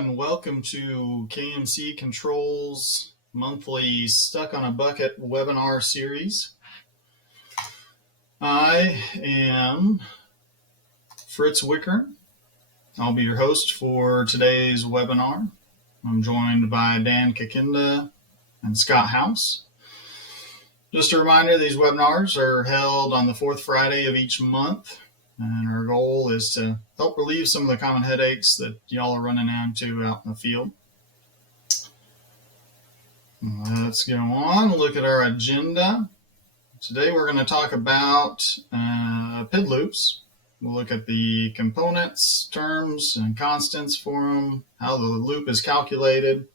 and welcome to KMC Controls monthly Stuck on a Bucket webinar series. I am Fritz Wicker. I'll be your host for today's webinar. I'm joined by Dan Kakinda and Scott House. Just a reminder, these webinars are held on the fourth Friday of each month. And our goal is to help relieve some of the common headaches that y'all are running into out in the field. Let's go on, look at our agenda. Today we're going to talk about PID loops. We'll look at the components, terms, and constants for them, how the loop is calculated,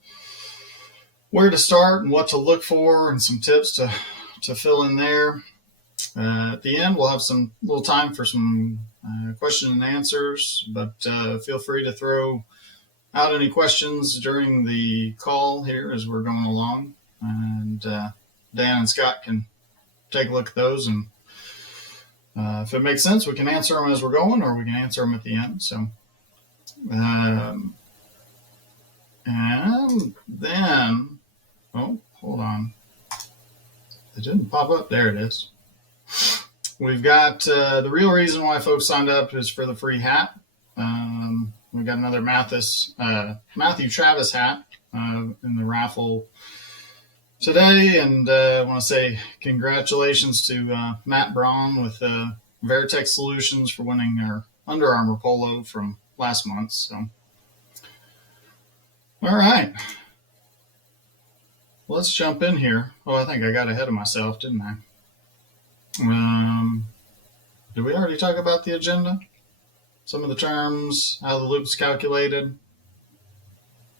where to start and what to look for, and some tips to fill in there. At the end, we'll have some little time for some question and answers, but feel free to throw out any questions during the call here as we're going along. And Dan and Scott can take a look at those, and if it makes sense, we can answer them as we're going, or we can answer them at the end. So, and then, oh, hold on. It didn't pop up. There it is. We've got the real reason why folks signed up is for the free hat. We've got another Matthew Travis hat in the raffle today, and I want to say congratulations to Matt Braun with Veritex Solutions for winning our Under Armour polo from last month. So, all right, let's jump in here. Oh, I think I got ahead of myself, didn't I? Did we already talk about the agenda? Some of the terms, how the loop's calculated?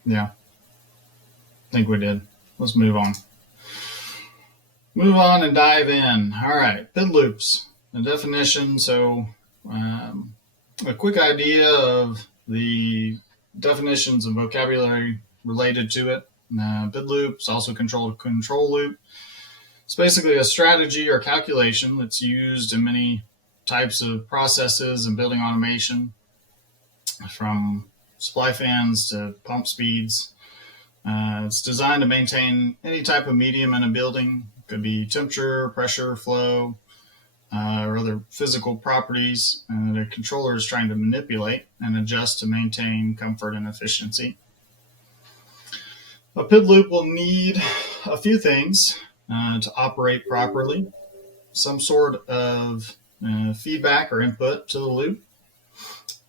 Yeah, I think we did. Let's move on. Move on and dive in. All right, PID loops, the definition. So a quick idea of the definitions and vocabulary related to it. PID loops, also control loop. It's basically a strategy or calculation that's used in many types of processes and building automation, from supply fans to pump speeds. It's designed to maintain any type of medium in a building. It could be temperature, pressure, flow, or other physical properties that a controller is trying to manipulate and adjust to maintain comfort and efficiency. A PID loop will need a few things to operate properly: some sort of feedback or input to the loop,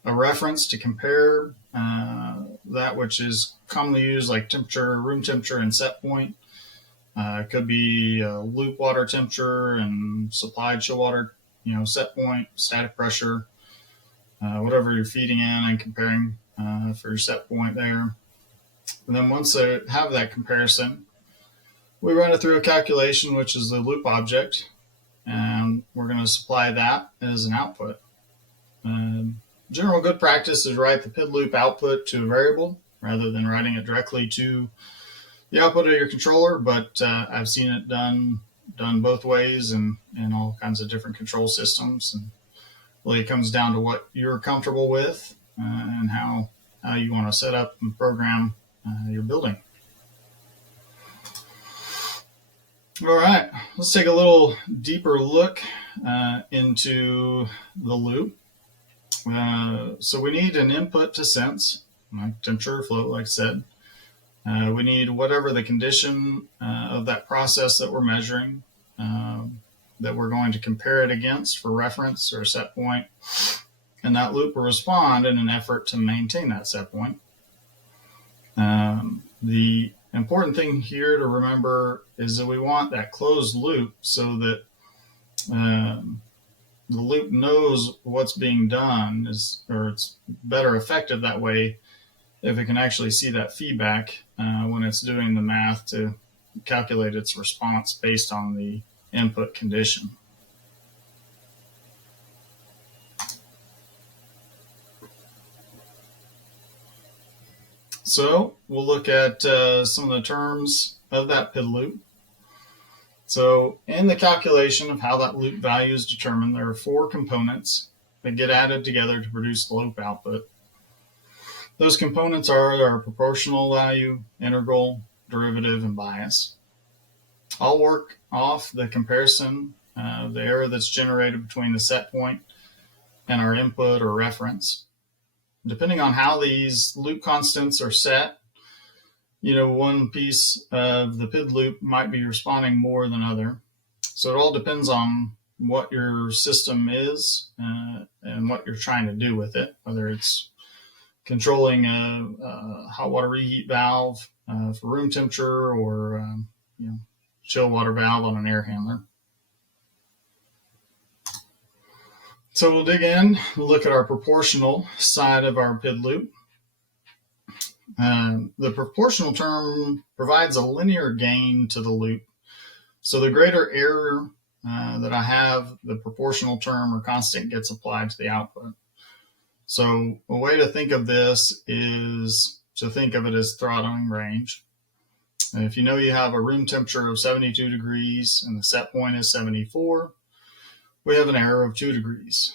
a reference to compare that which is commonly used, like temperature, room temperature, and set point. It could be loop water temperature and supplied chill water, set point, static pressure, whatever you're feeding in and comparing for your set point there. And then once they have that comparison, we run it through a calculation, which is the loop object, and we're going to supply that as an output. General good practice is write the PID loop output to a variable rather than writing it directly to the output of your controller, but I've seen it done both ways in all kinds of different control systems. And really it comes down to what you're comfortable with and how you want to set up and program your building. All right, let's take a little deeper look into the loop. So we need an input to sense, like temperature, flow, like I said. We need whatever the condition of that process that we're measuring, that we're going to compare it against for reference or set point. And that loop will respond in an effort to maintain that set point. The important thing here to remember is that we want that closed loop so that the loop knows what's being done, or it's better affected that way if it can actually see that feedback when it's doing the math to calculate its response based on the input condition. So we'll look at some of the terms of that PID loop. So in the calculation of how that loop value is determined, there are four components that get added together to produce the loop output. Those components are our proportional value, integral, derivative, and bias. I'll work off the comparison of the error that's generated between the set point and our input or reference. Depending on how these loop constants are set, one piece of the PID loop might be responding more than other. So it all depends on what your system is and what you're trying to do with it, whether it's controlling a hot water reheat valve for room temperature or chill water valve on an air handler. So we'll dig in, look at our proportional side of our PID loop. The proportional term provides a linear gain to the loop. So the greater error that I have, the proportional term or constant gets applied to the output. So a way to think of this is to think of it as throttling range. And if you know you have a room temperature of 72 degrees and the set point is 74, we have an error of 2 degrees.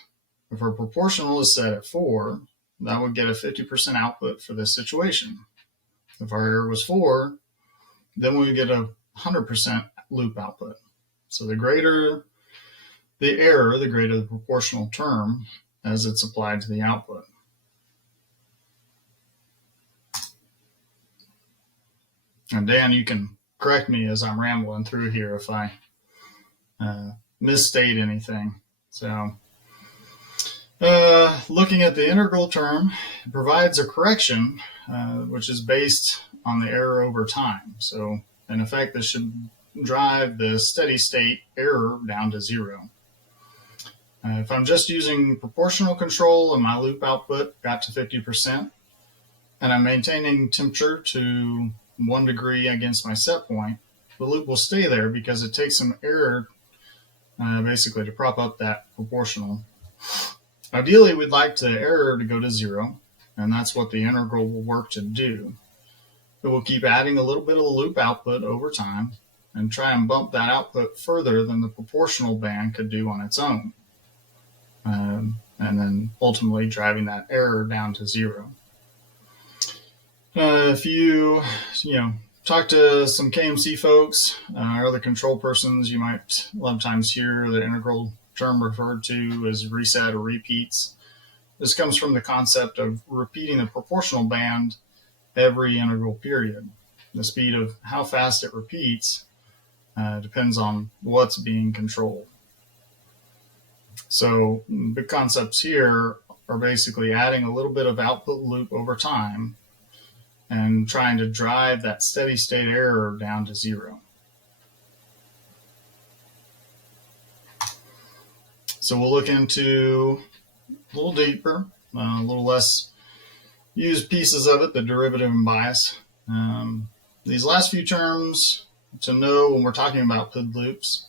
If our proportional is set at 4, that would get a 50% output for this situation. If our error was 4, then we would get a 100% loop output. So the greater the error, the greater the proportional term as it's applied to the output. And Dan, you can correct me as I'm rambling through here if I misstate anything. So looking at the integral term, it provides a correction which is based on the error over time. So in effect, this should drive the steady state error down to 0. If I'm just using proportional control and my loop output got to 50%, and I'm maintaining temperature to 1 degree against my set point, the loop will stay there because it takes some error basically to prop up that proportional. Ideally, we'd like the error to go to 0, and that's what the integral will work to do. It will keep adding a little bit of loop output over time and try and bump that output further than the proportional band could do on its own. And then ultimately driving that error down to 0. If you talk to some KMC folks or other control persons, you might a lot of times hear the integral term referred to as reset or repeats. This comes from the concept of repeating the proportional band every integral period. The speed of how fast it repeats depends on what's being controlled. So the concepts here are basically adding a little bit of output loop over time and trying to drive that steady state error down to 0. So we'll look into a little deeper, a little less used pieces of it, the derivative and bias. These last few terms to know when we're talking about PID loops.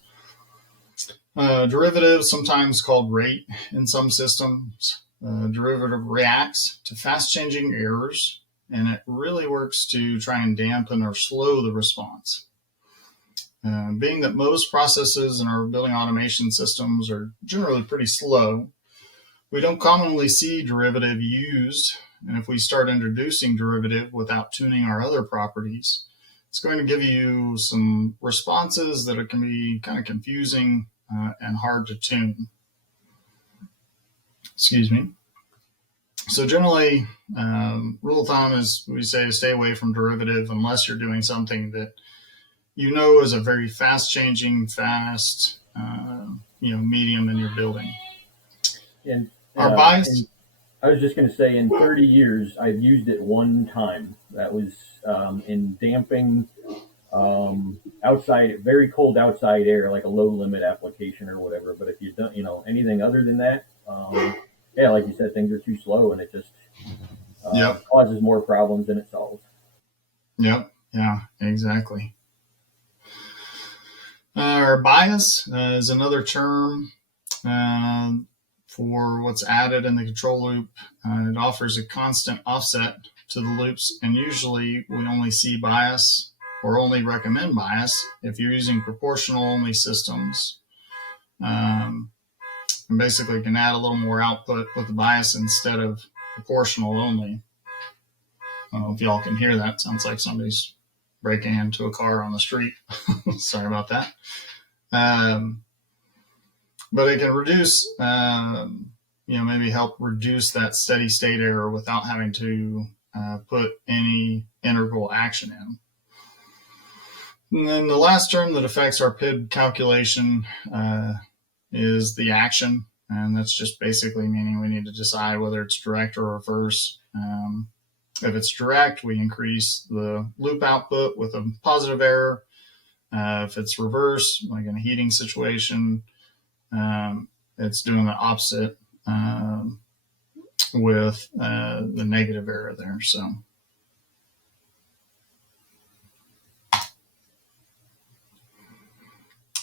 Derivative, sometimes called rate in some systems. Derivative reacts to fast-changing errors, and it really works to try and dampen or slow the response. Being that most processes in our building automation systems are generally pretty slow, we don't commonly see derivative used, and if we start introducing derivative without tuning our other properties, it's going to give you some responses that can be kind of confusing and hard to tune. Excuse me. So generally, rule of thumb is we say to stay away from derivative unless you're doing something that you know is a very fast-changing, medium in your building. And our bias. I was just going to say, in 30 years, I've used it one time. That was in damping outside, very cold outside air, like a low limit application or whatever. But if you don't, anything other than that, like you said, things are too slow, and it just causes more problems than it solves. Yep. Yeah. Exactly. Our bias is another term for what's added in the control loop. It offers a constant offset to the loops, and usually we only see bias or only recommend bias if you're using proportional only systems. And basically can add a little more output with the bias instead of proportional only. I don't know if y'all can hear that. It sounds like somebody's breaking into a car on the street. Sorry about that. But it can reduce, maybe help reduce that steady state error without having to put any integral action in. And then the last term that affects our PID calculation is the action. And that's just basically meaning we need to decide whether it's direct or reverse. If it's direct, we increase the loop output with a positive error. If it's reverse, like in a heating situation, it's doing the opposite with the negative error there. So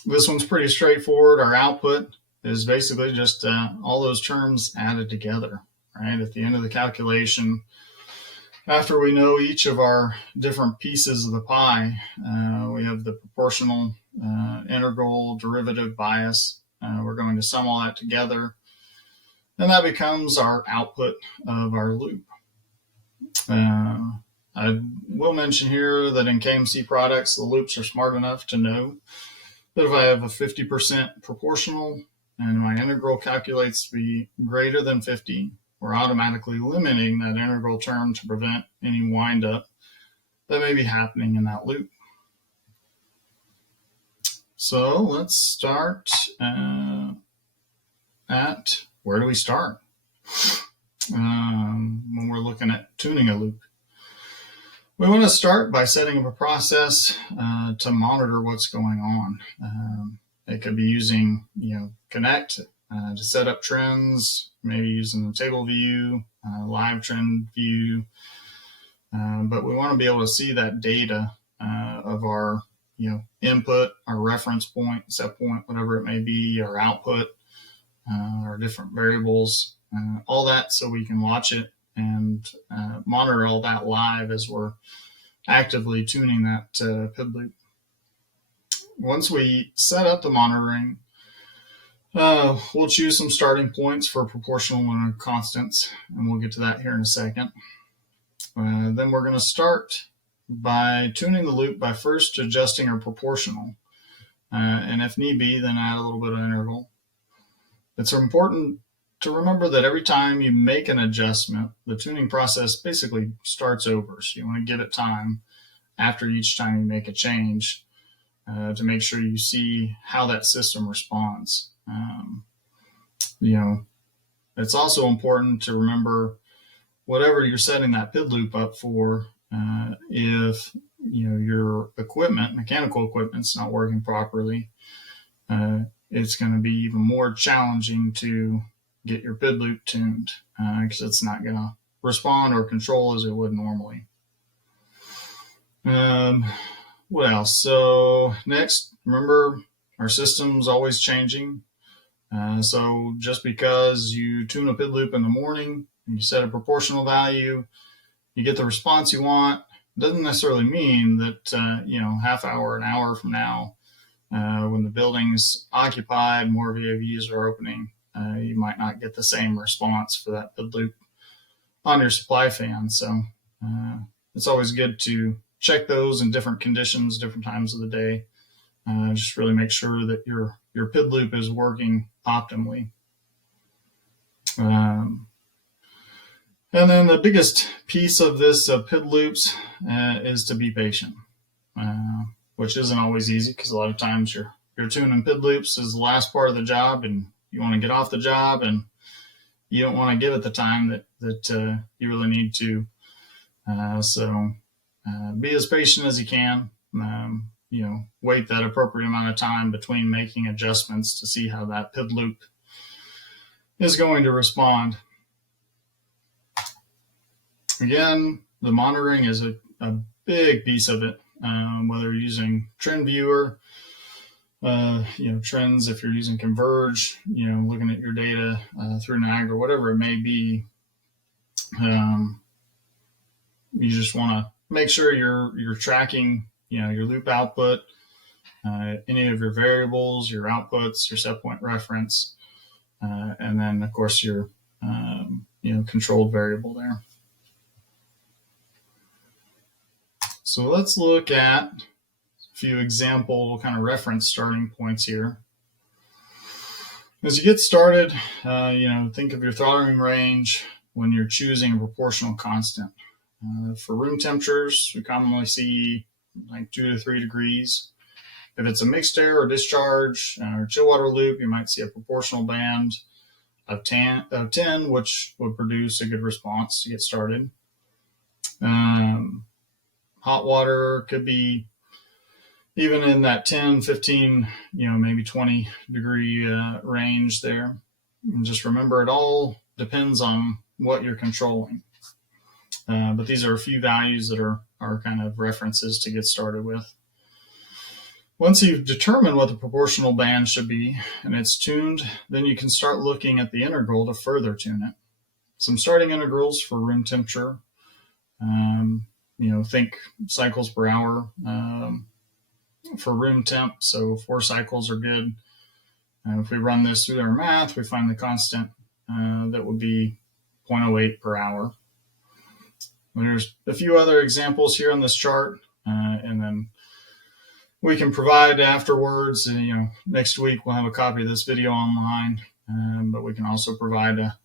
this one's pretty straightforward. Our output is basically just all those terms added together, right? At the end of the calculation, after we know each of our different pieces of the pie, we have the proportional, integral, derivative, bias. We're going to sum all that together, and that becomes our output of our loop. I will mention here that in KMC products, the loops are smart enough to know that if I have a 50% proportional and my integral calculates to be greater than 50, we're automatically limiting that integral term to prevent any windup that may be happening in that loop. So let's start at where do we start when we're looking at tuning a loop. We want to start by setting up a process to monitor what's going on. It could be using, Connect to set up trends, maybe using the table view, live trend view. But we want to be able to see that data of our, input, our reference point, set point, whatever it may be, our output, our different variables, all that, so we can watch it and monitor all that live as we're actively tuning that PID loop. Once we set up the monitoring, we'll choose some starting points for proportional and constants, and we'll get to that here in a second. Then we're going to start by tuning the loop by first adjusting our proportional, and if need be, then add a little bit of integral. It's important to remember that every time you make an adjustment, the tuning process basically starts over. So you want to give it time after each time you make a change to make sure you see how that system responds. It's also important to remember whatever you're setting that PID loop up for, if your equipment, mechanical equipment's not working properly, it's going to be even more challenging to get your PID loop tuned because it's not going to respond or control as it would normally. What else? So next, remember our system's always changing. So just because you tune a PID loop in the morning and you set a proportional value, you get the response you want, doesn't necessarily mean that, half hour, an hour from now, when the building's occupied, more VAVs are opening, you might not get the same response for that PID loop on your supply fan. So it's always good to check those in different conditions, different times of the day. Just really make sure that your PID loop is working optimally. And then the biggest piece of this PID loops is to be patient, which isn't always easy because a lot of times you're tuning PID loops is the last part of the job, and you want to get off the job, and you don't want to give it the time that you really need to. So be as patient as you can. Wait that appropriate amount of time between making adjustments to see how that PID loop is going to respond. Again, the monitoring is a big piece of it, whether you're using Trend Viewer, trends, if you're using Converge, looking at your data through Niagara, whatever it may be. You just want to make sure you're tracking, your loop output, any of your variables, your outputs, your set point reference, and then of course your controlled variable there. So let's look at a few example kind of reference starting points here. As you get started, think of your throttling range when you're choosing a proportional constant. For room temperatures, we commonly see like 2 to 3 degrees. If it's a mixed air or discharge or chill water loop, you might see a proportional band of 10, which would produce a good response to get started. Hot water could be even in that 10, 15, maybe 20 degree range there. And just remember, it all depends on what you're controlling. But these are a few values that are kind of references to get started with. Once you've determined what the proportional band should be and it's tuned, then you can start looking at the integral to further tune it. Some starting integrals for room temperature, think cycles per hour for room temp, so 4 cycles are good. If we run this through our math, we find the constant that would be 0.08 per hour. There's a few other examples here on this chart, and then we can provide afterwards. Next week we'll have a copy of this video online, but we can also provide a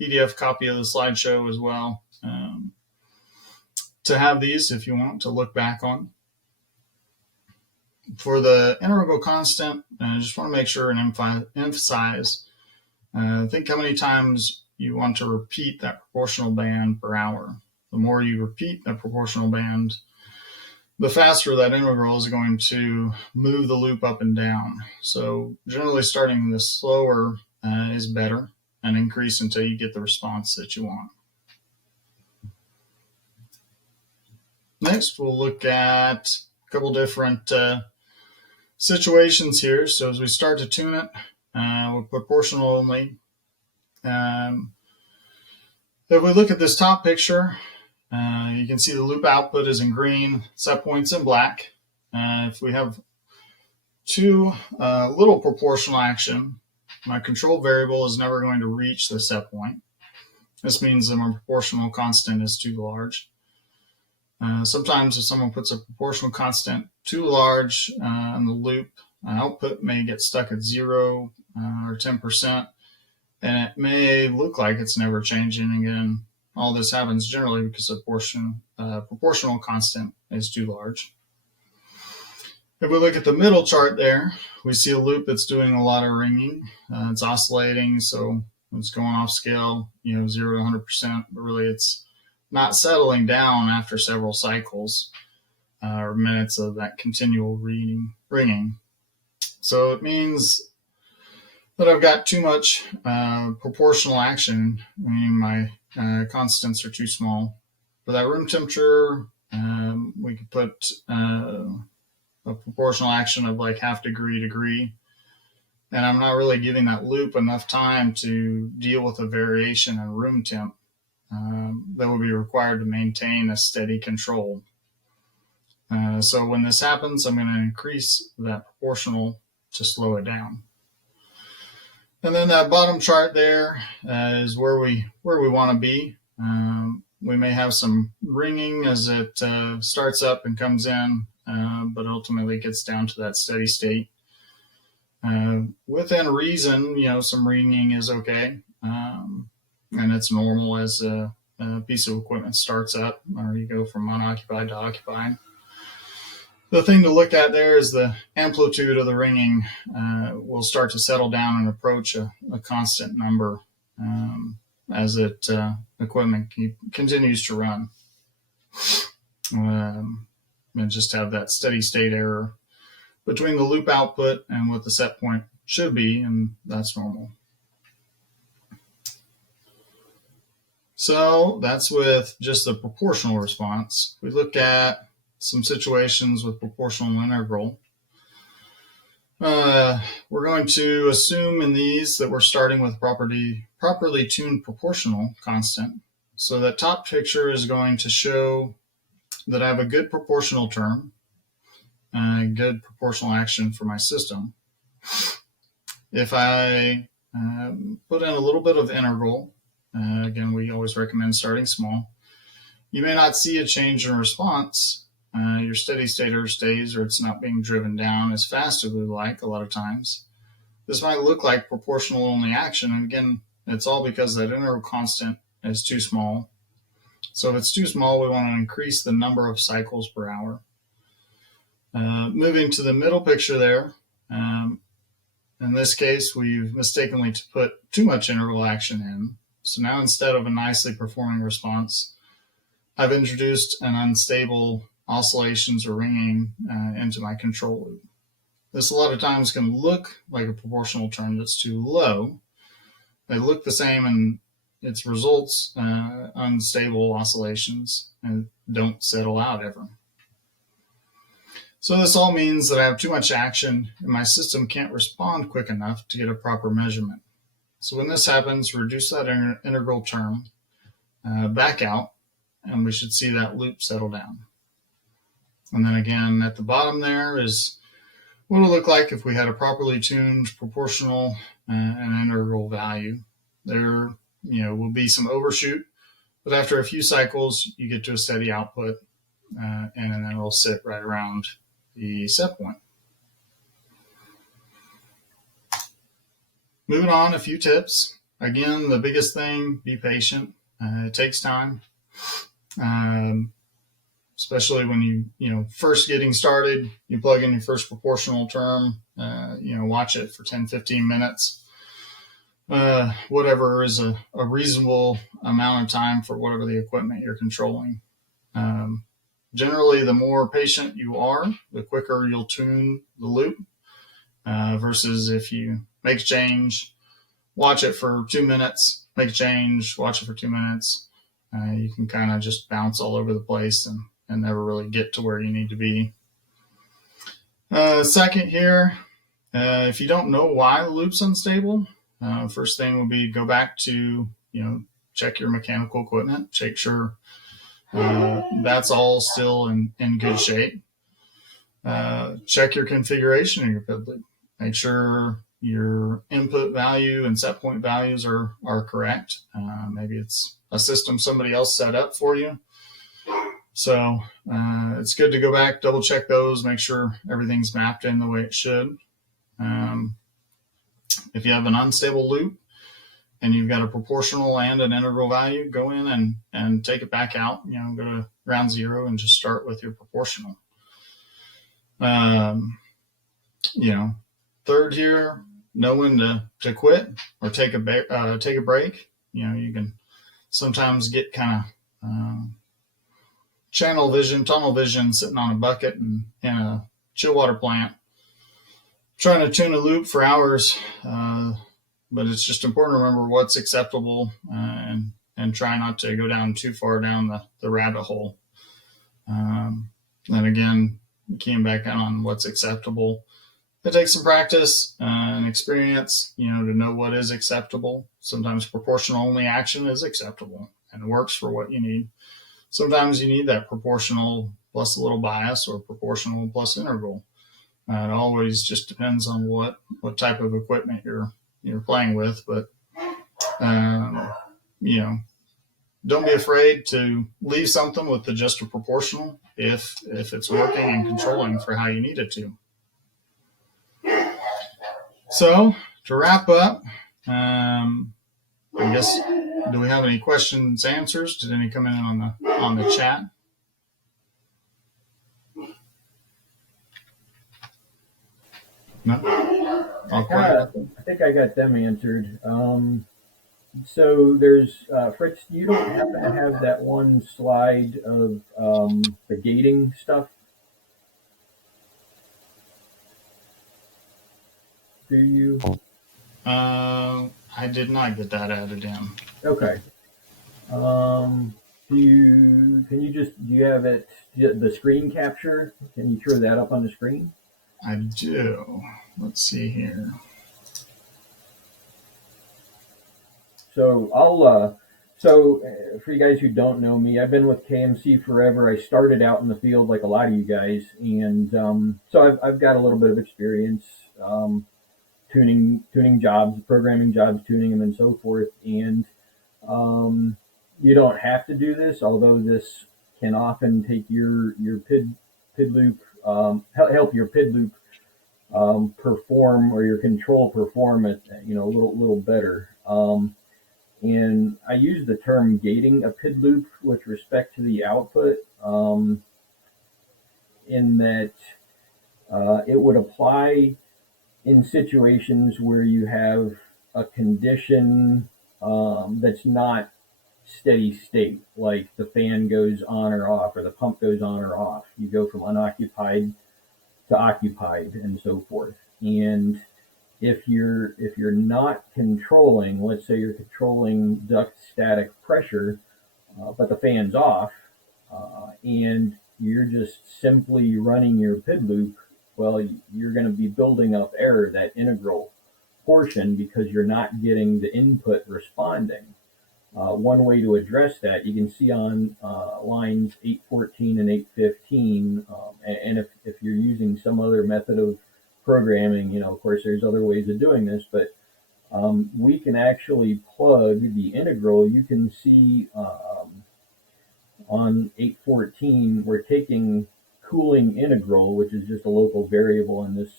PDF copy of the slideshow as well to have these if you want to look back on. For the integral constant, I just want to make sure and emphasize, think how many times you want to repeat that proportional band per hour. The more you repeat that proportional band, the faster that integral is going to move the loop up and down. So generally starting this slower is better, and increase until you get the response that you want. Next, we'll look at a couple different situations here. So as we start to tune it with proportional only, if we look at this top picture, you can see the loop output is in green, set points in black. If we have too little proportional action, my control variable is never going to reach the set point. This means that my proportional constant is too large. Sometimes if someone puts a proportional constant too large in the loop, output may get stuck at 0 or 10%, and it may look like it's never changing again. All this happens generally because the proportional constant is too large. If we look at the middle chart there, we see a loop that's doing a lot of ringing. It's oscillating, so it's going off scale, 0 to 100%, but really it's not settling down after several cycles or minutes of that continual ringing. So it means that I've got too much proportional action, meaning my constants are too small. For that room temperature, we could put a proportional action of like half degree, and I'm not really giving that loop enough time to deal with a variation in room temp that would be required to maintain a steady control. So when this happens, I'm going to increase that proportional to slow it down. And then that bottom chart there is where we want to be. We may have some ringing as it starts up and comes in, but ultimately gets down to that steady state. Within reason, some ringing is okay, and it's normal as a piece of equipment starts up or you go from unoccupied to occupied. The thing to look at there is the amplitude of the ringing will start to settle down and approach a constant number as equipment continues to run. And just have that steady state error between the loop output and what the set point should be, and that's normal. So that's with just the proportional response. We look at some situations with proportional integral. We're going to assume in these that we're starting with properly tuned proportional constant. So that top picture is going to show that I have a good proportional term, good proportional action for my system. If I put in a little bit of integral, again, we always recommend starting small. you may not see a change in response. Your steady stater stays, or it's not being driven down as fast as we like a lot of times. This might look like proportional only action, and again, it's all because that integral constant is too small. So if it's too small, we want to increase the number of cycles per hour. Moving to the middle picture there, in this case, we've mistakenly put too much integral action in. So now instead of a nicely performing response, I've introduced an unstable oscillations or ringing into my control loop. This a lot of times can look like a proportional term that's too low. They look the same and its results unstable oscillations and don't settle out ever. So this all means that I have too much action and my system can't respond quick enough to get a proper measurement. So when this happens, reduce that integral term, back out, and we should see that loop settle down. And then again, at the bottom there is what it would look like if we had a properly tuned proportional and integral value. There, will be some overshoot, but after a few cycles, you get to a steady output, and then it'll sit right around the set point. Moving on, a few tips. Again, the biggest thing, be patient. It takes time, especially when you first getting started. You plug in your first proportional term, watch it for 10, 15 minutes. Whatever is a reasonable amount of time for whatever the equipment you're controlling. Generally, the more patient you are, the quicker you'll tune the loop, versus if you make a change, watch it for 2 minutes, make a change, watch it for 2 minutes. You can kind of just bounce all over the place and never really get to where you need to be. Second here, if you don't know why the loop's unstable, first thing would be go back to, check your mechanical equipment, check sure that's all still in good shape. Check your configuration of your PID loop. Make sure your input value and set point values are correct. Maybe it's a system somebody else set up for you. So it's good to go back, double check those, make sure everything's mapped in the way it should. If you have an unstable loop and you've got a proportional and an integral value, go in and take it back out, go to ground zero and just start with your proportional. Third here, know when to quit or take a break. You can sometimes get kind of tunnel vision sitting on a bucket in a chill water plant, trying to tune a loop for hours. But it's just important to remember what's acceptable and try not to go down too far down the rabbit hole. And again, keying back on what's acceptable. It takes some practice and experience, to know what is acceptable. Sometimes proportional only action is acceptable and works for what you need. Sometimes you need that proportional plus a little bias or proportional plus integral. It always just depends on what type of equipment you're playing with, but don't be afraid to leave something with just a proportional if it's working and controlling for how you need it to. So to wrap up, I guess, do we have any questions, answers? Did any come in on the chat? No? I think I got them answered. So there's Fritz. You don't happen to have that one slide of the gating stuff, do you? I did not get that added in. Okay. Do you have it, the screen capture? Can you throw that up on the screen? I do. Let's see here. So for you guys who don't know me, I've been with KMC forever. I started out in the field like a lot of you guys, and so I've got a little bit of experience tuning jobs, programming jobs, tuning them, and so forth. And You don't have to do this, although this can often take your PID loop, help your PID loop perform, or your control perform it, a little better. And I use the term gating a PID loop with respect to the output, in that it would apply in situations where you have a condition that's not steady state, like the fan goes on or off, or the pump goes on or off. You go from unoccupied to occupied, and so forth. And if you're not controlling, let's say you're controlling duct static pressure, but the fan's off, and you're just simply running your PID loop, well, you're going to be building up error, that integral portion, because you're not getting the input responding. One way to address that, you can see on lines 814 and 815, and if you're using some other method of programming, of course, there's other ways of doing this, but we can actually plug the integral. You can see on 814, we're taking cooling integral, which is just a local variable in this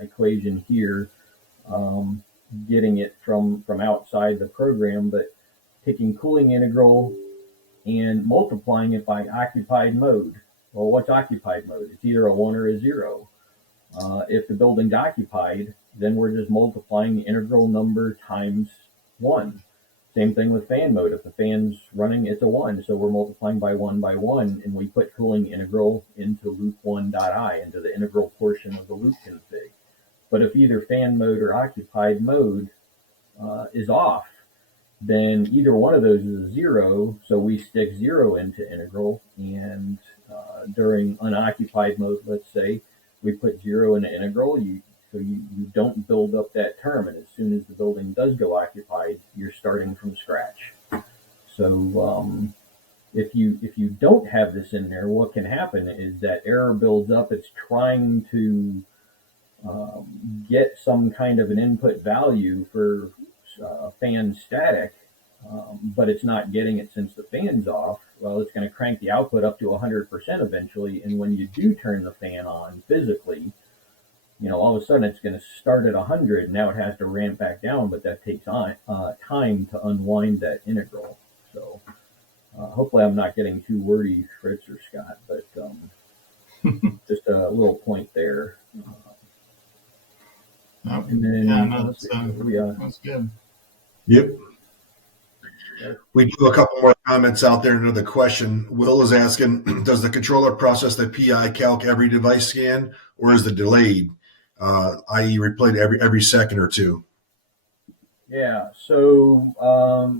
equation here, getting it from outside the program, but taking cooling integral and multiplying it by occupied mode. Well, what's occupied mode? It's either a 1 or a 0. If the building's occupied, then we're just multiplying the integral number times 1. Same thing with fan mode. If the fan's running, it's a 1. So we're multiplying by 1 by 1, and we put cooling integral into loop 1.I, into the integral portion of the loop config. But if either fan mode or occupied mode is off, then either one of those is a 0. So we stick 0 into integral, and during unoccupied mode, let's say, we put 0 in the integral. So you don't build up that term, and as soon as the building does go occupied, you're starting from scratch. So if you don't have this in there, what can happen is that error builds up. It's trying to get some kind of an input value for fan static, but it's not getting it since the fan's off. Well, it's going to crank the output up to 100% eventually, and when you do turn the fan on physically, all of a sudden it's going to start at 100. Now it has to ramp back down, but that takes time to unwind that integral. So hopefully I'm not getting too wordy, Fritz or Scott, but just a little point there. And then that's good. Yep. We do a couple more comments out there. Another question. Will is asking, does the controller process the PI calc every device scan, or is it delayed, i.e. replayed every second or two? Yeah, so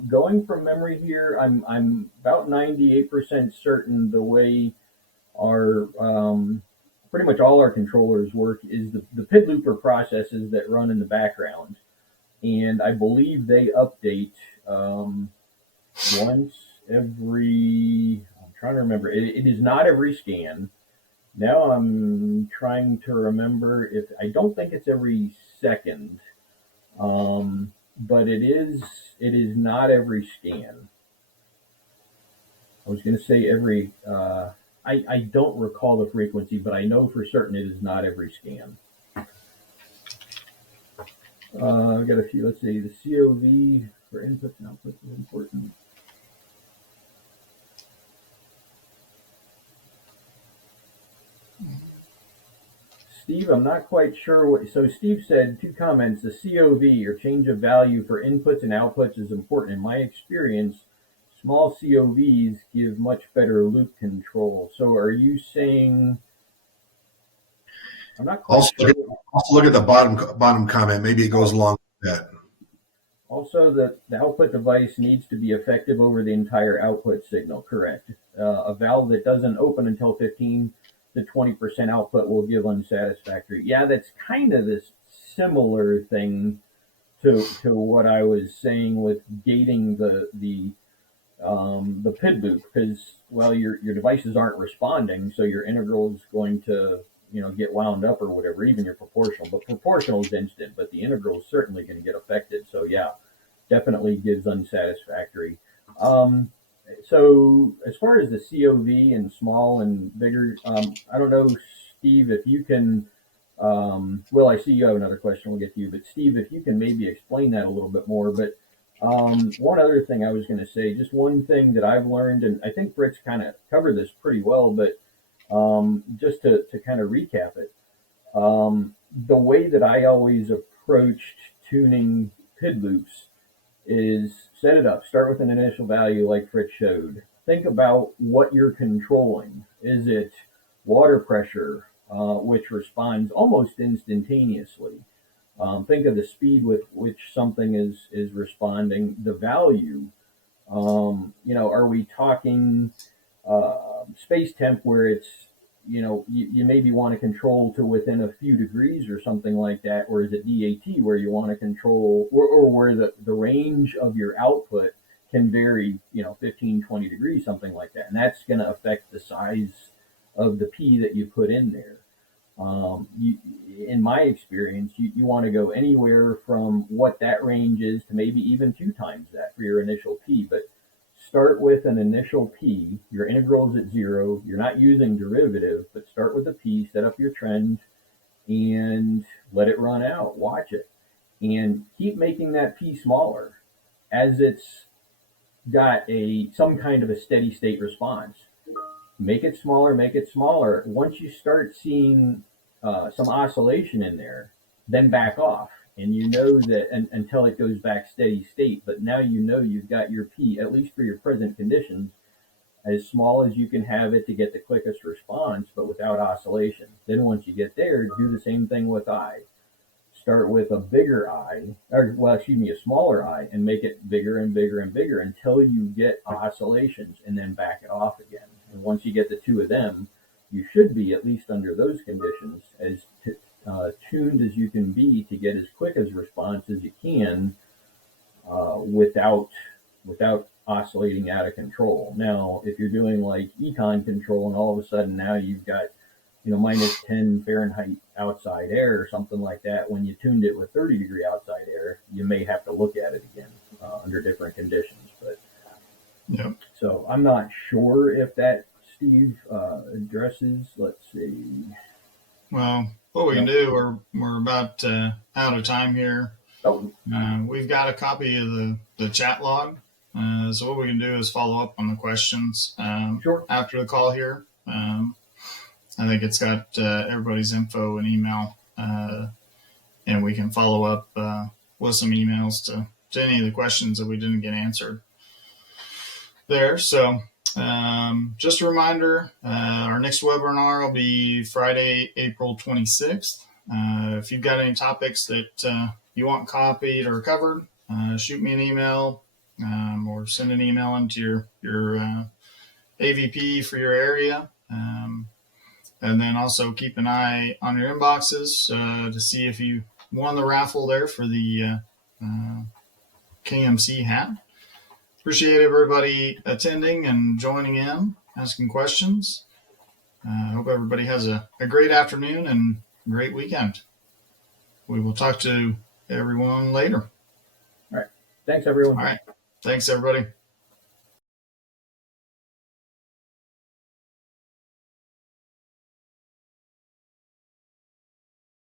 going from memory here, I'm about 98% certain the way our pretty much all our controllers work is the PID looper processes that run in the background, and I believe they update once every, I'm trying to remember, it is not every scan. Now I'm trying to remember if, I don't think it's every second, but it is not every scan. I was going to say every, I don't recall the frequency, but I know for certain it is not every scan. I've got a few, let's see, the COV for inputs and outputs is important. Steve, I'm not quite sure what, so Steve said 2 comments, the COV, or change of value for inputs and outputs, is important. In my experience, small COVs give much better loop control. So are you saying, I'm not quite sure. Also look at the bottom comment. Maybe it goes along with that. Also, the output device needs to be effective over the entire output signal, correct. A valve that doesn't open until 15 to 20% output will give unsatisfactory. Yeah, that's kind of this similar thing to what I was saying with gating the PID loop, because, well, your devices aren't responding, so your integral is going to get wound up or whatever, even your proportional. But proportional is instant, but the integral is certainly going to get affected. So yeah, definitely gives unsatisfactory. So as far as the COV and small and bigger, I don't know, Steve, if you can. Will, I see you have another question. We'll get to you, but Steve, if you can maybe explain that a little bit more. But one other thing I was going to say, just one thing that I've learned, and I think Britt's kind of covered this pretty well, but just to kind of recap it, the way that I always approached tuning PID loops is set it up, start with an initial value like Fritz showed. Think about what you're controlling. Is it water pressure, which responds almost instantaneously? Think of the speed with which something is responding, the value. Are we talking space temp where it's, you maybe want to control to within a few degrees or something like that, or is it DAT where you want to control, or where the range of your output can vary, 15, 20 degrees, something like that. And that's going to affect the size of the P that you put in there. In my experience, you want to go anywhere from what that range is to maybe even 2 times that for your initial P. But start with an initial P. Your integral is at 0. You're not using derivative, but start with a P, set up your trend, and let it run out. Watch it. And keep making that P smaller as it's got some kind of a steady state response. Make it smaller, make it smaller. Once you start seeing some oscillation in there, then back off. And you know that until it goes back steady state, but now you've got your P, at least for your present conditions, as small as you can have it to get the quickest response, but without oscillation. Then once you get there, do the same thing with I. Start with a bigger I, a smaller I, and make it bigger and bigger and bigger until you get oscillations, and then back it off again. And once you get the 2 of them, you should be, at least under those conditions, as tuned as you can be to get as quick as response as you can without oscillating out of control. Now, if you're doing like econ control and all of a sudden now you've got minus 10 Fahrenheit outside air or something like that, when you tuned it with 30 degree outside air, you may have to look at it again under different conditions. But yep. So I'm not sure if that, Steve, addresses, let's see. Well, what we can do, we're about out of time here. Oh. We've got a copy of the chat log. So what we can do is follow up on the questions Sure. after the call here. I think it's got everybody's info and email, and we can follow up with some emails to any of the questions that we didn't get answered there. So just a reminder, our next webinar will be Friday, April 26th. If you've got any topics that you want copied or covered, shoot me an email or send an email into your AVP for your area. And then also keep an eye on your inboxes to see if you won the raffle there for the KMC hat. Appreciate everybody attending and joining in, asking questions. I hope everybody has a great afternoon and great weekend. We will talk to everyone later. All right. Thanks, everyone. All right. Thanks, everybody.